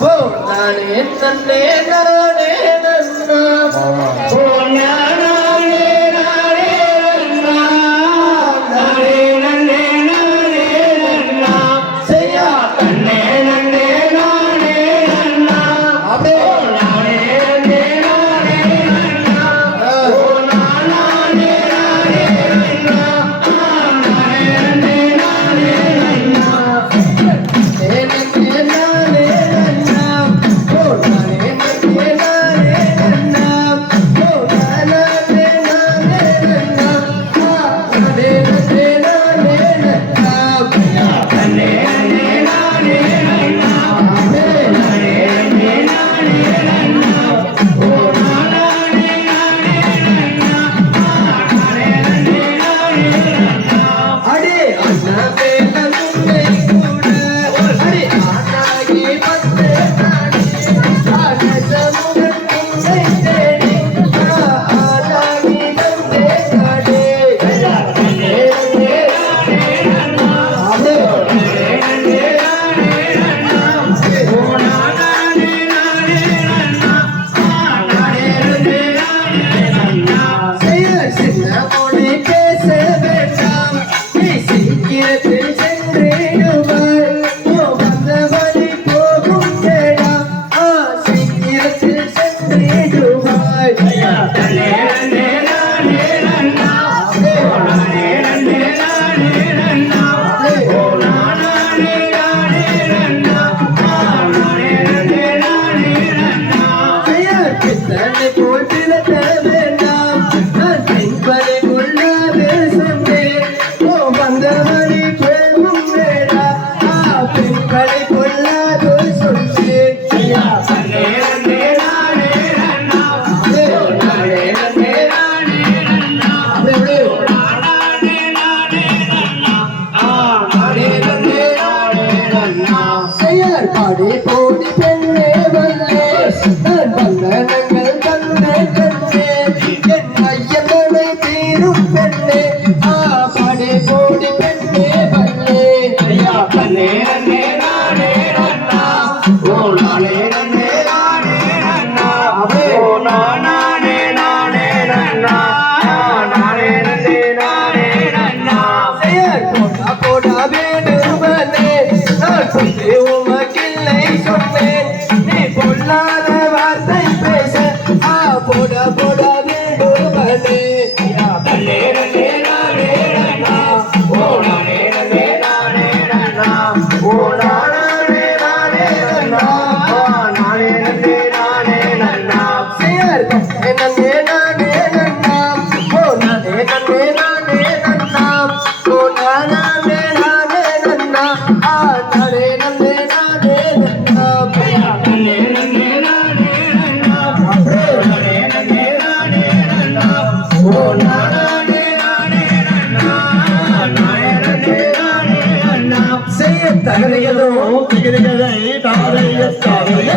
ஓ நானே தன்னே நானே நன்னா ஓ நானே நானே நன்னா நானே நன்னே நானே நன்னா செய்யா தன்னே நன்னே நானே நன்னா அபே நானே நன்னே நானே நன்னா ஓ நானே நானே நன்னா நானே நன்னே நானே நன்னா பாடி போடி பெண்ணே வல்லே நான் வல்லனங்கள் தன்னே தன்னே என் ஐயமனை தீரும் பெண்ணே பாடி போடி பெண்ணே வல்லே ஐயா கண்ணே நன்னே நானே நன்னா ஓ நானே நன்னே நானே நன்னா ஓ நானே நானே நன்னா நானே நன்னே நானே நன்னா செயல் போடா போடா வேண்டுவனே நான் சொல்லி உமக்கில்லை சொன்னேன் நீ பொல்லாத வார்த்தை பேச போடா போடா வேண்டுவனே கண்ணே நன்னே நானே நன்னா ஓ நானே நன்னே நானே நன்னா ஓ நானே நானே நன்னா நானே நன்னே நானே நன்னா செயல் நன்னே நானே நன்னா ஓ நானே நன்னே நானே நன்னா ஓ நானே நானே நன்னா நானே நன்னே நானே நன்னா கண்ணே நன்னே நானே நன்னா நானே நன்னே நானே நன்னா ஓ நானே நானே நன்னா நானே நன்னே நானே நன்னா செய்ய தகரையதோ திகரையதை தாரைய தாரைய